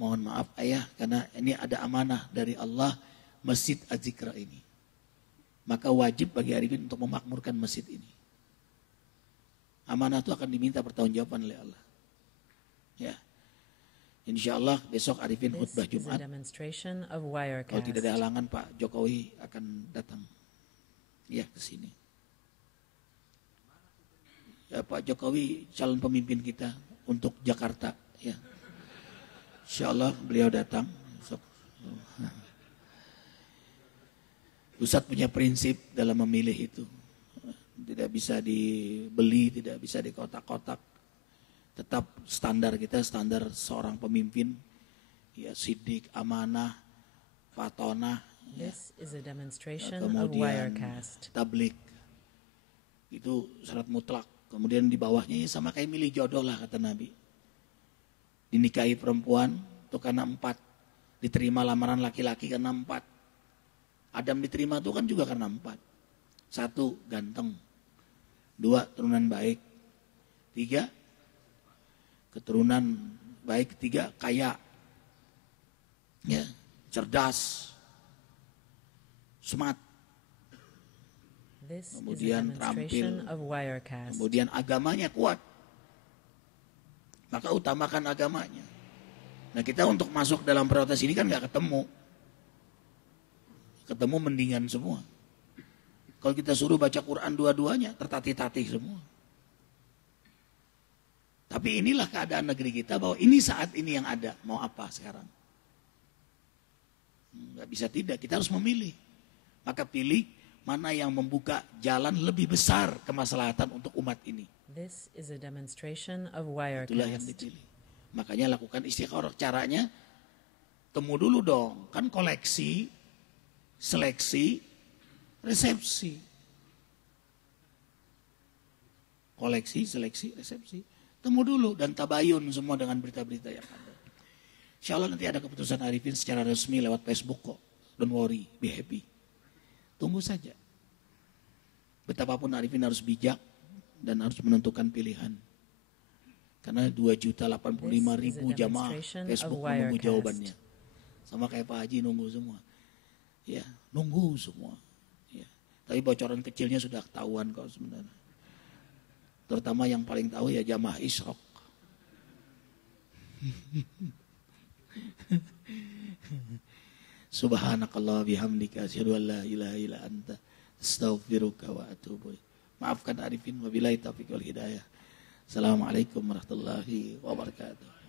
mohon maaf ayah karena ini ada amanah dari Allah Masjid Az-Zikra ini. Maka wajib bagi Arifin untuk memakmurkan masjid ini. Amanah itu akan diminta pertanggungjawaban oleh Allah. Ya. Insya Allah besok Arifin khutbah Jumat. Kalau tidak ada halangan Pak Jokowi akan datang. Ya ke sini. Ya, Pak Jokowi calon pemimpin kita untuk Jakarta. Ya. Insya Allah beliau datang. Ustadz punya prinsip dalam memilih itu. Tidak bisa dibeli, tidak bisa dikotak-kotak. Tetap standar kita, standar seorang pemimpin. Ya, sidik, amanah, fatonah. This is a demonstration kemudian of Wirecast. Tablik. Itu syarat mutlak. Kemudian di bawahnya sama kayak milih jodoh lah kata Nabi. Dinikahi perempuan itu karena 4. Diterima lamaran laki-laki karena 4. Adam diterima itu kan juga karena 4. 1, ganteng. 2, keturunan baik. 3, keturunan baik. 3, kaya. Ya, cerdas. Smart. Kemudian terampil. Kemudian agamanya kuat. Maka utamakan agamanya. Nah kita untuk masuk dalam prioritas ini kan gak ketemu. Ketemu mendingan semua. Kalau kita suruh baca Quran dua-duanya tertatih-tatih semua. Tapi inilah keadaan negeri kita bahwa ini saat ini yang ada. Mau apa sekarang? Gak bisa tidak, kita harus memilih. Maka pilih mana yang membuka jalan lebih besar kemaslahatan untuk umat ini. This is a demonstration of Itulah yang Wirecast. dipilih. Makanya lakukan istikharah. Caranya temu dulu dong. Kan koleksi, seleksi, resepsi. Koleksi, seleksi, resepsi. Temu dulu dan tabayun semua dengan berita-berita yang ada. Insya Allah nanti ada keputusan Arifin secara resmi lewat Facebook kok. Don't worry, be happy. Tunggu saja. Betapapun Arifin harus bijak dan harus menentukan pilihan. Karena 2.085.000 jamaah Facebook menunggu jawabannya. Sama kayak Pak Haji nunggu semua. Ya, nunggu semua. Ya. Tapi bocoran kecilnya sudah ketahuan kok sebenarnya. Terutama yang paling tahu ya jamaah Isyraq. Subhanakallah bihamdika asyhadu an la ilaha illa anta astaghfiruka wa atubu ilaik. Maafkan Arifin wabillahi taufiq wal hidayah. Assalamualaikum warahmatullahi wabarakatuh.